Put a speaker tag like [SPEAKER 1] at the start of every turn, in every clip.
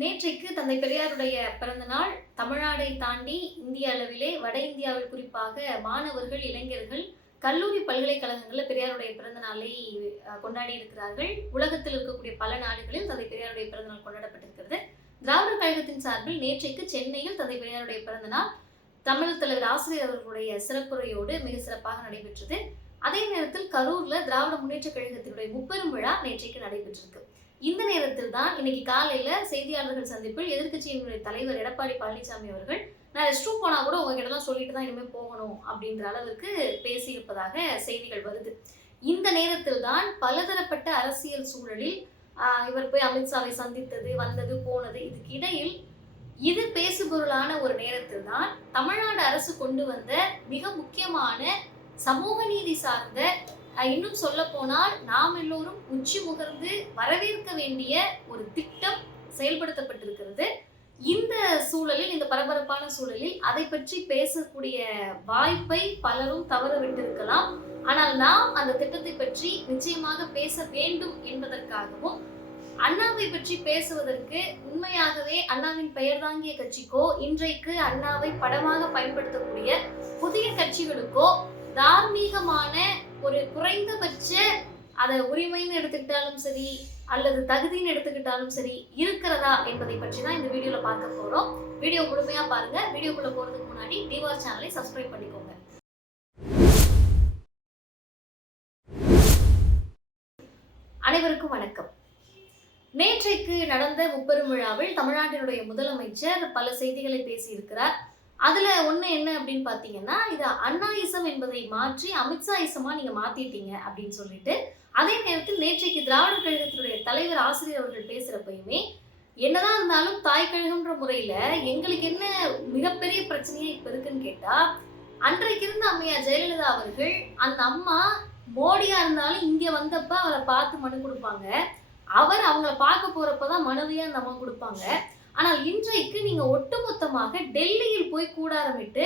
[SPEAKER 1] நேற்றைக்கு தந்தை பெரியாருடைய பிறந்த நாள் தமிழ்நாடை தாண்டி இந்திய அளவிலே வட இந்தியாவில் குறிப்பாக மாணவர்கள் இளைஞர்கள் கல்லூரி பல்கலைக்கழகங்களில் பெரியாருடைய பிறந்த நாளை கொண்டாடி இருக்கிறார்கள். உலகத்தில் இருக்கக்கூடிய பல நாடுகளில் தந்தை பெரியாருடைய பிறந்த நாள் கொண்டாடப்பட்டிருக்கிறது. திராவிடர் கழகத்தின் சார்பில் நேற்றைக்கு சென்னையில் தந்தை பெரியாருடைய பிறந்த நாள் தமிழ் தலைவர் ஆசிரியர் அவர்களுடைய சிறப்புரையோடு மிக சிறப்பாக நடைபெற்றது. அதே நேரத்தில் கரூர்ல திராவிட முன்னேற்ற கழகத்தினுடைய முப்பெரும் விழா நேற்றைக்கு நடைபெற்றிருக்கு. இந்த நேரத்தில் தான் இன்னைக்கு காலையில செய்தியாளர்கள் சந்திப்பில் எதிர்கட்சியினுடைய தலைவர் எடப்பாடி பழனிசாமி அவர்கள் நான் ரெஸ்ட் ரூம் போனா கூட உங்ககிட்ட தான் சொல்லிட்டு தான் இனிமேல் போகணும் அப்படின்ற அளவுக்கு பேசியிருப்பதாக செய்திகள் வருது. இந்த நேரத்தில் தான் பலதரப்பட்ட அரசியல் சூழலில் இவர் போய் அமித்ஷாவை சந்தித்தது வந்தது போனது இதுக்கிடையில் இது பேசுபொருளான ஒரு நேரத்தில் தான் தமிழ்நாடு அரசு கொண்டு வந்த மிக முக்கியமான சமூக நீதி சார்ந்த இன்னும் சொல்ல போனால் நாம் எல்லோரும் உச்சி முகர்ந்து வரவேற்க வேண்டிய ஒரு திட்டம் செயல்படுத்தப்பட்டிருக்கிறது. இந்த சூழலில் இந்த பரபரப்பான சூழலில் அதை பற்றி பேசக்கூடிய வாய்ப்பை பலரும் தவற விட்டிருக்கலாம் ஆனால் நாம் அந்த திட்டத்தை பற்றி நிச்சயமாக பேச வேண்டும் என்பதற்காகவும் அண்ணாவை பற்றி பேசுவதற்கு உண்மையாகவே அண்ணாவின் பெயர் தாங்கிய கட்சிக்கோ இன்றைக்கு அண்ணாவை படமாக பயன்படுத்தக்கூடிய புதிய கட்சிகளுக்கோ தார்மீகமான ஒரு குறைந்தபட்ச அதை உரிமைன்னு எடுத்துக்கிட்டாலும் சரி அல்லது தகுதின்னு எடுத்துக்கிட்டாலும் சரி இருக்கிறதா என்பதை பற்றி தான் இந்த வீடியோவில் பார்க்க போகிறோம் வீடியோ முழுமையாக பாருங்க. வீடியோக்குள்ள போகிறதுக்கு முன்னாடி டிவார் சேனலை சப்ஸ்கிரைப் பண்ணிக்கோங்க. அனைவருக்கும் வணக்கம். நேற்றைக்கு நடந்த முப்பெரும் விழாவில் தமிழ்நாட்டினுடைய முதலமைச்சர் பல செய்திகளை பேசியிருக்கிறார். அதில் ஒன்று என்ன அப்படின்னு பார்த்தீங்கன்னா இது அண்ணாயிசம் என்பதை மாற்றி அமித்ஷா இசமாக நீங்கள் மாற்றிட்டீங்க அப்படின்னு சொல்லிட்டு அதே நேரத்தில் நேற்றைக்கு திராவிட கழகத்தினுடைய தலைவர் ஆசிரியர் அவர்கள் பேசுறப்பயுமே என்னதான் இருந்தாலும் தாய் கழகம்ன்ற முறையில் எங்களுக்கு என்ன மிகப்பெரிய பிரச்சனையே இப்போ இருக்குன்னு கேட்டால் அன்றைக்கு இருந்த அம்மையா ஜெயலலிதா அவர்கள் அந்த அம்மா மோடியா இருந்தாலும் இங்கே வந்தப்ப அவரை பார்த்து மனு கொடுப்பாங்க. அவர் அவங்கள பார்க்க போறப்பதான் மனுவையா அந்த அம்மா கொடுப்பாங்க. ஆனால் இன்றைக்கு நீங்க ஒட்டுமொத்தமாக டெல்லியில் போய் கூடாரமிட்டு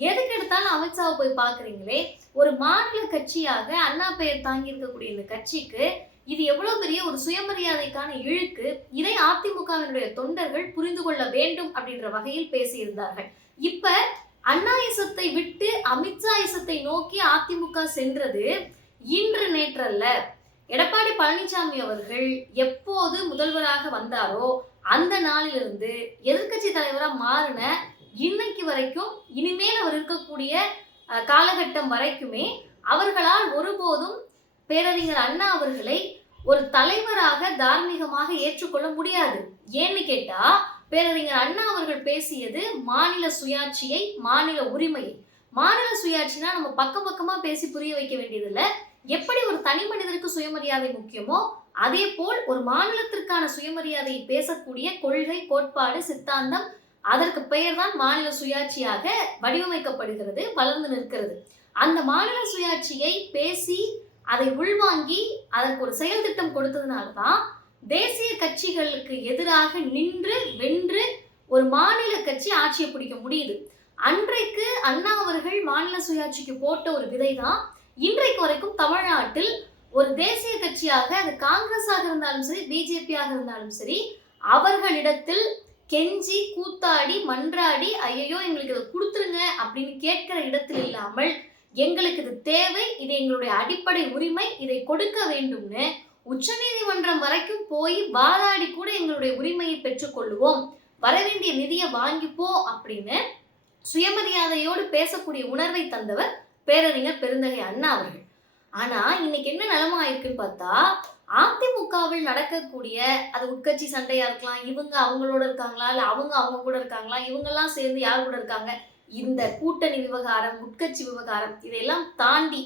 [SPEAKER 1] எதுக்கு எடுத்தாலும் அமித்ஷாவை போய் பார்க்குறீங்களே? ஒரு மாநில கட்சியாக அண்ணா பெயர் தாங்கி இருக்கக்கூடிய இந்த கட்சிக்கு இது எவ்வளவு பெரிய ஒரு சுயமரியாதைக்கான இழுக்கு? இதை அதிமுகவினுடைய தொண்டர்கள் புரிந்து கொள்ள வேண்டும் அப்படின்ற வகையில் பேசியிருந்தார்கள். இப்ப அண்ணாயிசத்தை விட்டு அமித்ஷா இசத்தை நோக்கி அதிமுக சென்றது இன்று நேற்றல்ல. எடப்பாடி பழனிசாமி அவர்கள் எப்போது முதல்வராக வந்தாரோ அந்த நாளிலிருந்து எதிர்க்கட்சி தலைவராக மாறின இன்னைக்கு வரைக்கும் இனிமேல் அவர் இருக்கக்கூடிய காலகட்டம் வரைக்குமே அவர்களால் ஒருபோதும் பேரறிஞர் அண்ணா அவர்களை ஒரு தலைவராக தார்மீகமாக ஏற்றுக்கொள்ள முடியாது. ஏன்னு கேட்டா பேரறிஞர் அண்ணா அவர்கள் பேசியது மாநில சுயாட்சியை மாநில உரிமையை. மாநில சுயாட்சினா நம்ம பக்கம் பக்கமா பேசி புரிய வைக்க வேண்டியதில்லை. எப்படி ஒரு தனி மனிதருக்கு சுயமரியாதை முக்கியமோ அதே போல் ஒரு மாநிலத்திற்கான சுயமரியாதையை பேசக்கூடிய கொள்கை கோட்பாடு சித்தாந்தம் அதற்கு பெயர் தான் மாநில சுயாட்சியாக வடிவமைக்கப்படுகிறது வளர்ந்து நிற்கிறது. அந்த மாநில சுயாட்சியை பேசி அதை உள்வாங்கி அதற்கு ஒரு செயல் திட்டம் கொடுத்ததுனால தான் தேசிய கட்சிகளுக்கு எதிராக நின்று வென்று ஒரு மாநில கட்சி ஆட்சியை பிடிக்க முடியுது. அன்றைக்கு அண்ணா அவர்கள் மாநில சுயாட்சிக்கு போட்ட ஒரு விதை தான் இன்றைக்கு வரைக்கும் தமிழ்நாட்டில் ஒரு தேசிய கட்சியாக அது காங்கிரஸாக இருந்தாலும் சரி பிஜேபியாக இருந்தாலும் சரி அவர்களிடத்தில் கெஞ்சி கூத்தாடி மன்றாடி ஐயோ எங்களுக்கு இதை கொடுத்துருங்க அப்படின்னு கேட்கிற இடத்தில் இல்லாமல் எங்களுக்கு இது தேவை இது எங்களுடைய அடிப்படை உரிமை இதை கொடுக்க வேண்டும்னு உச்சநீதிமன்றம் வரைக்கும் போய் வாதாடி கூட எங்களுடைய உரிமையை பெற்றுக்கொள்ளுவோம் வரவேண்டிய நிதியை வாங்கிப்போம் அப்படின்னு சுயமரியாதையோடு பேசக்கூடிய உணர்வை தந்தவர் பேரறிஞர் பெருந்தகை அண்ணா அவர்கள். ஆனா இன்னைக்கு என்ன நிலைமை ஆயிருக்குன்னு பார்த்தா அதிமுகவில் நடக்கக்கூடிய அது உட்கட்சி சண்டையா இருக்கலாம் இவங்க அவங்களோட இருக்காங்களா இல்ல அவங்க அவங்க கூட இருக்காங்களா இவங்கெல்லாம் சேர்ந்து யார் கூட இருக்காங்க? இந்த கூட்டணி விவகாரம் உட்கட்சி விவகாரம் இதையெல்லாம் தாண்டி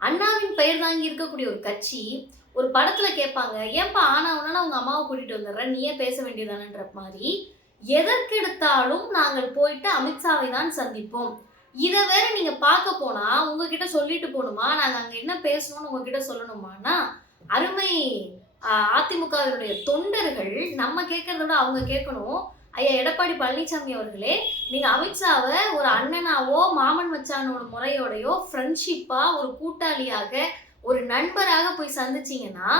[SPEAKER 1] அண்ணாவின் பெயர் தாங்கி இருக்கக்கூடிய ஒரு கட்சி ஒரு படத்துல கேட்பாங்க ஏன்பா ஆனா உடனே உங்க அம்மாவை கூட்டிட்டு வந்துடுறேன் நீயே பேச வேண்டியதானன்ற மாதிரி எதற்கெடுத்தாலும் நாங்கள் போயிட்டு அமித்ஷாவை தான் சந்திப்போம். இதை வேற நீங்க பார்க்க போனா உங்ககிட்ட சொல்லிட்டு போகணுமா? நாங்க அங்க என்ன பேசணும்னு உங்ககிட்ட சொல்லணுமானா அருமை அதிமுகவினுடைய தொண்டர்கள் நம்ம கேட்கறத விட அவங்க கேட்கணும். ஐயா எடப்பாடி பழனிசாமி அவர்களே நீங்க அமித்ஷாவை ஒரு அண்ணனாவோ மாமன் மச்சானோட முறையோடையோ ஃப்ரெண்ட்ஷிப்பா ஒரு கூட்டாளியாக ஒரு நண்பராக போய் சந்திச்சீங்கன்னா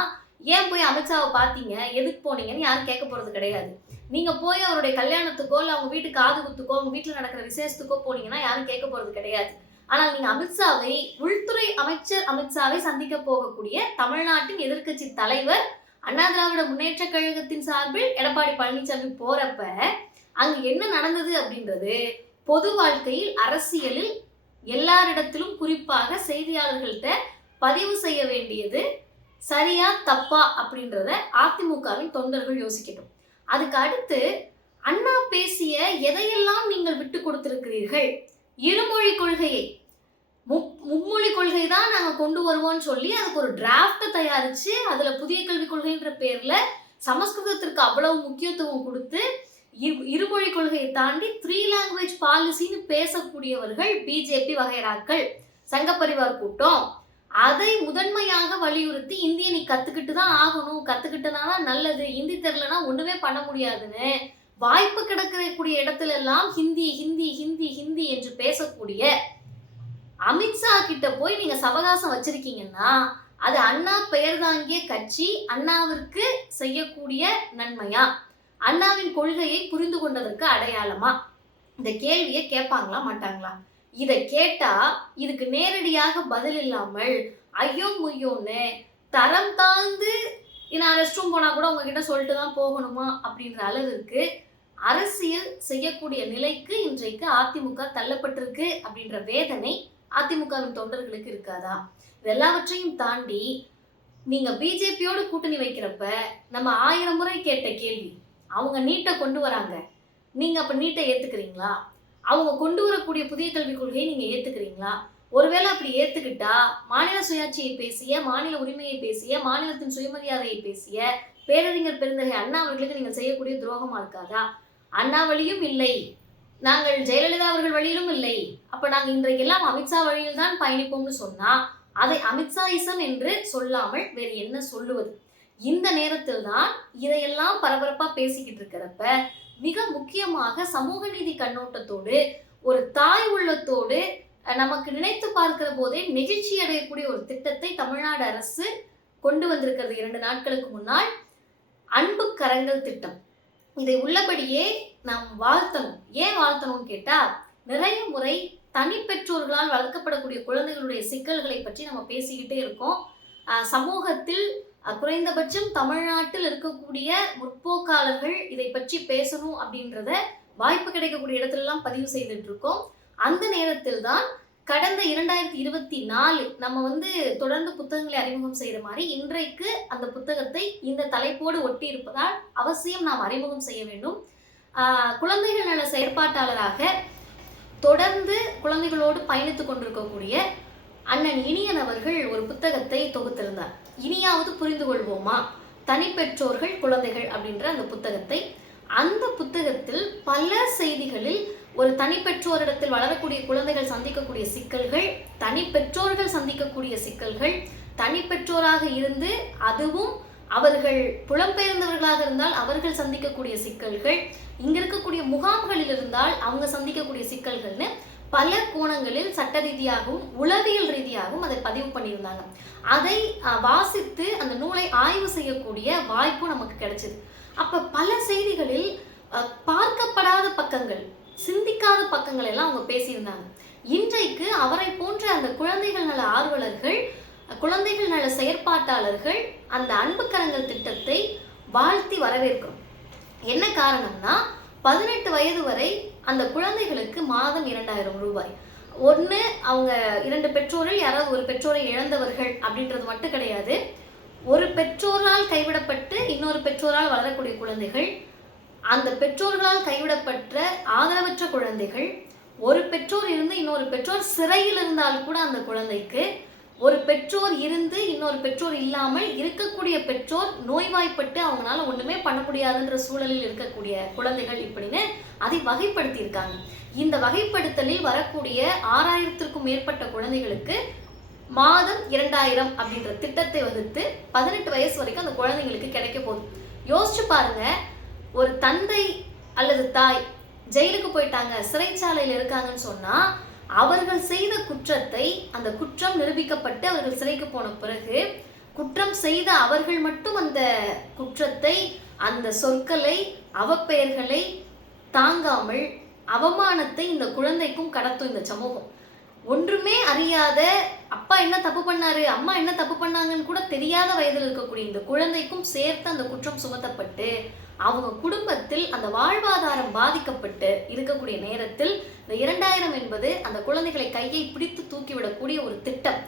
[SPEAKER 1] ஏன் போய் அமித்ஷாவை பார்த்தீங்க? எதுக்கு போனீங்கன்னு யாரும் கேட்க போறது கிடையாது. நீங்கள் போய் அவருடைய கல்யாணத்துக்கோ இல்லை அவங்க வீட்டு காது குத்துக்கோ அவங்க வீட்டில் நடக்கிற விசேஷத்துக்கோ போனீங்கன்னா யாரும் கேட்க போகிறது கிடையாது. ஆனால் நீங்கள் அமித்ஷாவை உள்துறை அமைச்சர் அமித்ஷாவை சந்திக்க போகக்கூடிய தமிழ்நாட்டின் எதிர்க்கட்சி தலைவர் அண்ணா திராவிட முன்னேற்ற கழகத்தின் சார்பில் எடப்பாடி பழனிசாமி போறப்ப அங்கு என்ன நடந்தது அப்படின்றது பொது வாழ்க்கையில் அரசியலில் எல்லாரிடத்திலும் குறிப்பாக செய்தியாளர்கள்ட்ட பதிவு செய்ய வேண்டியது சரியா தப்பா அப்படின்றத அதிமுகவின் தொண்டர்கள் யோசிக்கட்டும். அதுக்கு அடுத்து அண்ணா பேசிய எதையெல்லாம் நீங்கள் விட்டு கொடுத்திருக்கிறீர்கள்? இருமொழி கொள்கையை. மும்மொழி கொள்கை தான் நாங்கள் கொண்டு வருவோம்னு சொல்லி அதுக்கு ஒரு டிராஃப்டை தயாரித்து அதில் புதிய கல்விக் கொள்கைன்ற பேரில் சமஸ்கிருதத்திற்கு அவ்வளவு முக்கியத்துவம் கொடுத்து இரு- இருமொழி கொள்கையை தாண்டி த்ரீ லாங்குவேஜ் பாலிசின்னு பேசக்கூடியவர்கள் பிஜேபி வகைராக்கள் சங்கப்பரிவார் கூட்டம். அதை முதன்மையாக வலியுறுத்தி இந்திய நீ கத்துக்கிட்டு தான் ஆகணும். கத்துக்கிட்டனால நல்லது. ஹிந்தி தெரிலனா ஒண்ணுமே பண்ண முடியாதுன்னு வாய்ப்பு கிடக்கக்கூடிய இடத்துல எல்லாம் ஹிந்தி ஹிந்தி ஹிந்தி ஹிந்தி என்று பேசக்கூடிய அமித்ஷா கிட்ட போய் நீங்க சவகாசம் வச்சிருக்கீங்கன்னா அது அண்ணா பெயர் தாங்கிய கட்சி அண்ணாவிற்கு செய்யக்கூடிய நன்மையா? அண்ணாவின் கொள்கையை புரிந்து கொண்டதற்கு அடையாளமா? இந்த கேள்வியை கேட்பாங்களா மாட்டாங்களா? இதை கேட்டா இதுக்கு நேரடியாக பதில் இல்லாமல் ஐயோ முய்யோன்னு தரம் தாழ்ந்து நான் ரெஸ்ட் ரூம் போனால் கூட உங்ககிட்ட சொல்லிட்டு தான் போகணுமா? அப்படின்ற அளவிற்கு அரசியல் செய்யக்கூடிய நிலைக்கு இன்றைக்கு அதிமுக தள்ளப்பட்டிருக்கு அப்படின்ற வேதனை அதிமுகவின் தொண்டர்களுக்கு இருக்காதா? இதெல்லாவற்றையும் தாண்டி நீங்கள் பிஜேபியோடு கூட்டணி வைக்கிறப்ப நம்ம ஆயிரம் முறை கேட்ட கேள்வி அவங்க நீட்டை கொண்டு வராங்க. நீங்கள் அப்போ நீட்டை ஏற்றுக்கிறீங்களா அவங்க கொண்டு வரக்கூடிய புதிய கல்விக் கொள்கையை நீங்கள் ஏற்றுக்கிறீங்களா ஒருவேளை அப்படி ஏற்றுக்கிட்டா மாநில சுயாட்சியை பேசிய மாநில உரிமையை பேசிய மாநிலத்தின் சுயமரியாதையை பேசிய பேரறிஞர் பெருந்தகை அண்ணா அவர்களுக்கு நீங்கள் செய்யக்கூடிய துரோகமாக இருக்காதா? அண்ணா வழியும் இல்லை. நாங்கள் ஜெயலலிதா அவர்கள் வழியிலும் இல்லை. அப்போ நாங்கள் இன்றைக்கெல்லாம் அமித்ஷா வழியில் தான் பயணிப்போம்னு சொன்னால் அதை அமித்ஷாயிசம் என்று சொல்லாமல் வேறு என்ன சொல்லுவது? இந்த நேரத்தில் தான் இதையெல்லாம் பரபரப்பாக பேசிக்கிட்டு இருக்கிறப்ப மிக முக்கியமாக சமூக நீதி கண்ணோட்டத்தோடு ஒரு தாய் உள்ளத்தோடு நமக்கு நினைத்து பார்க்கிற போதே நெகிழ்ச்சி அடையக்கூடிய ஒரு திட்டத்தை தமிழ்நாடு அரசு கொண்டு வந்திருக்கிறது இரண்டு நாட்களுக்கு முன்னால். அன்பு கரங்கள் திட்டம். இதை உள்ளபடியே நாம் வாழ்த்தணும். ஏன் வாழ்த்தணும்னு கேட்டால் நிறைய முறை தனி பெற்றோர்களால் வளர்க்கப்படக்கூடிய குழந்தைகளுடைய சிக்கல்களை பற்றி நம்ம பேசிக்கிட்டே இருக்கோம். சமூகத்தில் குறைந்தபட்சம் தமிழ்நாட்டில் இருக்கக்கூடிய முற்போக்காளர்கள் இதை பற்றி பேசணும் அப்படின்றத வாய்ப்பு கிடைக்கக்கூடிய இடத்துலலாம் பதிவு செய்துட்டு இருக்கோம் அந்த நேரத்தில் தான் கடந்த இரண்டாயிரத்தி இருபத்தி நாலு நம்ம வந்து தொடர்ந்து புத்தகங்களை அறிமுகம் செய்கிற மாதிரி இன்றைக்கு அந்த புத்தகத்தை இந்த தலைப்போடு ஒட்டி இருப்பதால் அவசியம் நாம் அறிமுகம் செய்ய வேண்டும். குழந்தைகள் நல செயற்பாட்டாளராக தொடர்ந்து குழந்தைகளோடு பயணித்துக் கொண்டிருக்கக்கூடிய அண்ணன் இனியன் அவர்கள் ஒரு புத்தகத்தை தொகுத்திருந்தார். இனியாவது புரிந்து கொள்வோமா தனிப்பெற்றோர்கள் குழந்தைகள் அப்படின்ற அந்த புத்தகத்தை. அந்த புத்தகத்தில் பல செய்திகளில் ஒரு தனிப்பெற்றோரிடத்தில் வளரக்கூடிய குழந்தைகள் சந்திக்கக்கூடிய சிக்கல்கள் தனிப்பெற்றோர்கள் சந்திக்கக்கூடிய சிக்கல்கள் தனிப்பெற்றோராக இருந்து அதுவும் அவர்கள் புலம்பெயர்ந்தவர்களாக இருந்தால் அவர்கள் சந்திக்கக்கூடிய சிக்கல்கள் இங்க இருக்கக்கூடிய முகாம்களில் இருந்தால் அவங்க சந்திக்கக்கூடிய சிக்கல்கள்னு பல கோணங்களில் சட்ட ரீதியாகவும் உளவியல் ரீதியாகவும் அதை பதிவு பண்ணியிருந்தாங்க. அதை வாசித்து அந்த நூலை ஆய்வு செய்யக்கூடிய வாய்ப்பு நமக்கு கிடைச்சது. அப்ப பல செய்திகளில் பார்க்கப்படாத பக்கங்கள் சிந்திக்காத பக்கங்கள் எல்லாம் அவங்க பேசியிருந்தாங்க. இன்றைக்கு அவரை போன்ற அந்த குழந்தைகள் நல ஆர்வலர்கள் குழந்தைகள் நல செயற்பாட்டாளர்கள் அந்த அன்பு கரங்கள் திட்டத்தை வாழ்த்தி வரவேற்கிறோம். என்ன காரணம்னா பதினெட்டு வயது வரை அந்த குழந்தைகளுக்கு மாதம் இரண்டாயிரம் ரூபாய். ஒன்று அவங்க இரண்டு பெற்றோரில் யாராவது ஒரு பெற்றோரை இழந்தவர்கள் அப்படின்றது மட்டும் கிடையாது. ஒரு பெற்றோரால் கைவிடப்பட்டு இன்னொரு பெற்றோரால் வளரக்கூடிய குழந்தைகள் அந்த பெற்றோர்களால் கைவிடப்பட்ட ஆதரவற்ற குழந்தைகள் ஒரு பெற்றோர் இருந்து இன்னொரு பெற்றோர் சிறையில் இருந்தால் கூட அந்த குழந்தைக்கு ஒரு பெற்றோர் இருந்து இன்னொரு பெற்றோர் இல்லாமல் இருக்கக்கூடிய பெற்றோர் நோய்வாய்ப்பட்டு அவங்களால ஒண்ணுமே பண்ண முடியாதுன்ற சூழலில் இருக்கக்கூடிய குழந்தைகள் இப்படின்னு அதை வகைப்படுத்தியிருக்காங்க. இந்த வகைப்படுத்தலில் வரக்கூடிய ஆறாயிரத்திற்கும் மேற்பட்ட குழந்தைகளுக்கு மாதம் இரண்டாயிரம் அப்படின்ற திட்டத்தை வகுத்து பதினெட்டு வயசு வரைக்கும் அந்த குழந்தைங்களுக்கு கிடைக்க போகுது. யோசிச்சு பாருங்க ஒரு தந்தை அல்லது தாய் ஜெயிலுக்கு போயிட்டாங்க சிறைச்சாலையில் இருக்காங்கன்னு சொன்னா அவர்கள் செய்த குற்றத்தை அந்த குற்றம் நிரூபிக்கப்பட்டு அவர்கள் சிறைக்கு போன பிறகு குற்றம் செய்த அவர்கள் மட்டும் அந்த குற்றத்தை அந்த சொற்களை அவப்பெயர்களை தாங்காமல் அவமானத்தை இந்த குழந்தைக்கும் கடத்தும் இந்த சமூகம். ஒன்றுமே அறியாத அப்பா என்ன தப்பு பண்ணாரு அம்மா என்ன தப்பு பண்ணாங்கன்னு கூட தெரியாத வயதில் இருக்கக்கூடிய இந்த குழந்தைக்கும் சேர்த்து அந்த குற்றம் சுமத்தப்பட்டு அவங்க குடும்பத்தில் அந்த வாழ்வாதாரம் பாதிக்கப்பட்டு இருக்கக்கூடிய நேரத்தில் இந்த இரண்டாயிரம் என்பது அந்த குழந்தைகளை கையை பிடித்து தூக்கிவிடக்கூடிய ஒரு திட்டம்.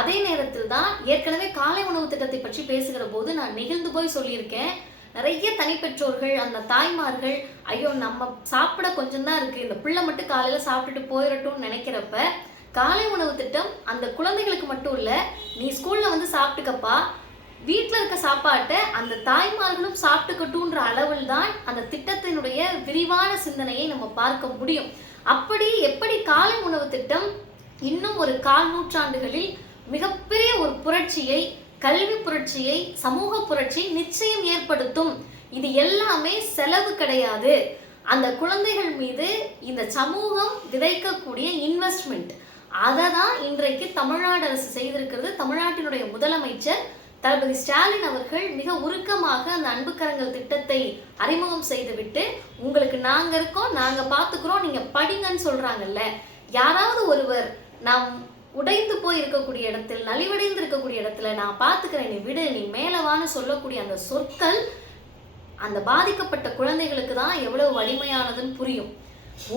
[SPEAKER 1] அதே நேரத்தில் தான் ஏற்கனவே காலை உணவு திட்டத்தை பற்றி பேசுகிற போது நான் நெகிழ்ந்து போய் சொல்லியிருக்கேன். நிறைய தனிப்பெற்றோர்கள் அந்த தாய்மார்கள் ஐயோ நம்ம சாப்பிட கொஞ்சம் தான் இருக்கு. இந்த பிள்ளை மட்டும் காலையில சாப்பிட்டுட்டு போயிடட்டும்னு நினைக்கிறப்ப காலை உணவு திட்டம் அந்த குழந்தைகளுக்கு மட்டும் இல்ல நீ ஸ்கூல்ல வந்து சாப்பிட்டுக்கப்பா வீட்டில் இருக்க சாப்பாட்டை அந்த தாய்மார்களும் சாப்பிட்டுக்கட்டுன்ற அளவில் தான் அந்த திட்டத்தினுடைய விரிவான சிந்தனையை நம்ம பார்க்க முடியும். அப்படி எப்படி காலை உணவு திட்டம் இன்னும் ஒரு கால் நூற்றாண்டுகளில் மிகப்பெரிய ஒரு புரட்சியை கல்வி புரட்சியை சமூக புரட்சி நிச்சயம் ஏற்படுத்தும்? இது எல்லாமே செலவு கிடையாது. அந்த குழந்தைகள் மீது இந்த சமூகம் விதைக்கக்கூடிய இன்வெஸ்ட்மெண்ட் அதை தான் இன்றைக்கு தமிழ்நாடு அரசு செய்திருக்கிறது. தமிழ்நாட்டினுடைய முதலமைச்சர் தளபதி ஸ்டாலின் அவர்கள் மிக உருக்கமாக அந்த அன்புக்கரங்கள் திட்டத்தை அறிமுகம் செய்துவிட்டு உங்களுக்கு நாங்க இருக்கோம் நாங்க பாத்துக்கிறோம் நீங்க படிங்கன்னு சொல்றாங்கல்ல. யாராவது ஒருவர் நாம் உடைந்து போய் இருக்கக்கூடிய இடத்தில் நலிவடைந்து இருக்கக்கூடிய இடத்துல நான் பாத்துக்கிறேன் நீ விடு நீ மேலவான்னு சொல்லக்கூடிய அந்த சொற்கள் அந்த பாதிக்கப்பட்ட குழந்தைகளுக்கு தான் எவ்வளவு வலிமையானதுன்னு புரியும்.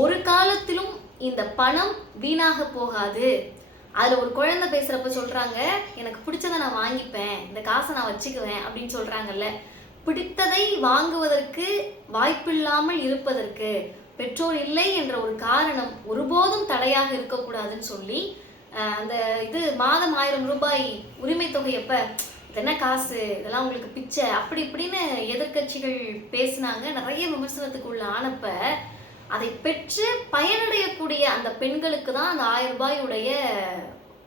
[SPEAKER 1] ஒரு காலத்திலும் இந்த பணம் வீணாக போகாது. அதில் ஒரு குழந்தை பேசுகிறப்ப சொல்கிறாங்க எனக்கு பிடிச்சதை நான் வாங்கிப்பேன் இந்த காசை நான் வச்சுக்குவேன் அப்படின்னு சொல்கிறாங்கல்ல பிடித்ததை வாங்குவதற்கு வாய்ப்பில்லாமல் இருப்பதற்கு பெற்றோர் இல்லை என்ற ஒரு காரணம் ஒருபோதும் தடையாக இருக்கக்கூடாதுன்னு சொல்லி அந்த இது மாதம் ஆயிரம் ரூபாய் உரிமை தொகை எப்ப என்ன காசு? இதெல்லாம் உங்களுக்கு பிச்சை? அப்படி இப்படின்னு எதிர்க்கட்சிகள் பேசினாங்க. நிறைய விமர்சனத்துக்கு உள்ள ஆனப்ப அதை பெற்று பயனடையக்கூடிய அந்த பெண்களுக்கு தான் அந்த ஆயிரம் ரூபாயுடைய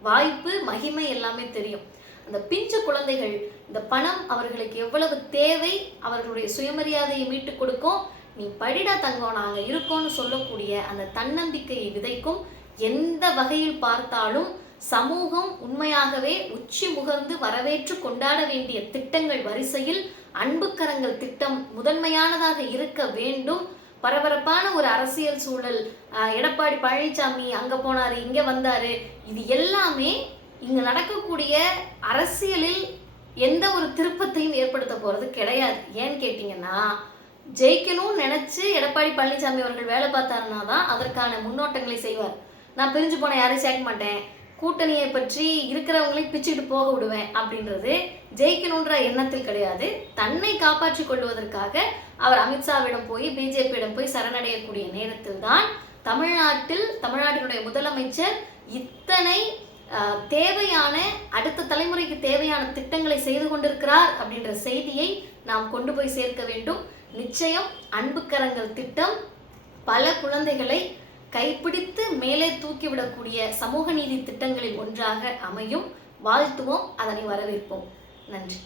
[SPEAKER 1] வாய்ப்பு மகிமை எல்லாமே தெரியும். அந்த பிஞ்சு குழந்தைகள் இந்த பணம் அவர்களுக்கு எவ்வளவு தேவை அவர்களுடைய சுயமரியாதையை மீட்டு கொடுக்கும். நீ படிடா தங்கம் நாங்கள் இருக்கோம்னு சொல்லக்கூடிய அந்த தன்னம்பிக்கையை விதைக்கும். எந்த வகையில் பார்த்தாலும் சமூகம் உண்மையாகவே உச்சி முகர்ந்து வரவேற்று கொண்டாட வேண்டிய திட்டங்கள் வரிசையில் அன்புக்கரங்கள் திட்டம் முதன்மையானதாக இருக்க வேண்டும். பரபரப்பான ஒரு அரசியல் சூழல். எடப்பாடி பழனிசாமி அங்கே போனார் இங்கே வந்தார். இது எல்லாமே இங்கே நடக்கக்கூடிய அரசியலில் எந்த ஒரு திருப்பத்தையும் ஏற்படுத்த போகிறது கிடையாது. ஏன்னு கேட்டிங்கன்னா ஜெயிக்கணும்னு நினச்சி எடப்பாடி பழனிசாமி அவர்கள் வேலை பார்த்தாருன்னா தான் அதற்கான முன்னோட்டங்களை செய்வார். நான் பிரிஞ்சு போன யாரையும் சேர்க்க மாட்டேன். கூட்டணியை பற்றி இருக்கிறவங்களையும் பிச்சுக்கிட்டு போக விடுவேன் அப்படின்றது ஜெயிக்கணுன்ற எண்ணத்தில் கிடையாது. தன்னை காப்பாற்றிக் கொள்வதற்காக அவர் அமித்ஷாவிடம் போய் பிஜேபியிடம் போய் சரணடையக்கூடிய நேரத்தில் தான் தமிழ்நாட்டில் தமிழ்நாட்டினுடைய முதலமைச்சர் இத்தனை தேவையான அடுத்த தலைமுறைக்கு தேவையான திட்டங்களை செய்து கொண்டிருக்கிறார் அப்படின்ற செய்தியை நாம் கொண்டு போய் சேர்க்க வேண்டும். நிச்சயம் அன்புக்கரங்கள் திட்டம் பல குழந்தைகளை கைப்பிடித்து மேலே தூக்கிவிடக்கூடிய சமூக நீதி திட்டங்களில் ஒன்றாக அமையும். வாழ்த்துவோம். அதனை வரவேற்போம். நன்றி.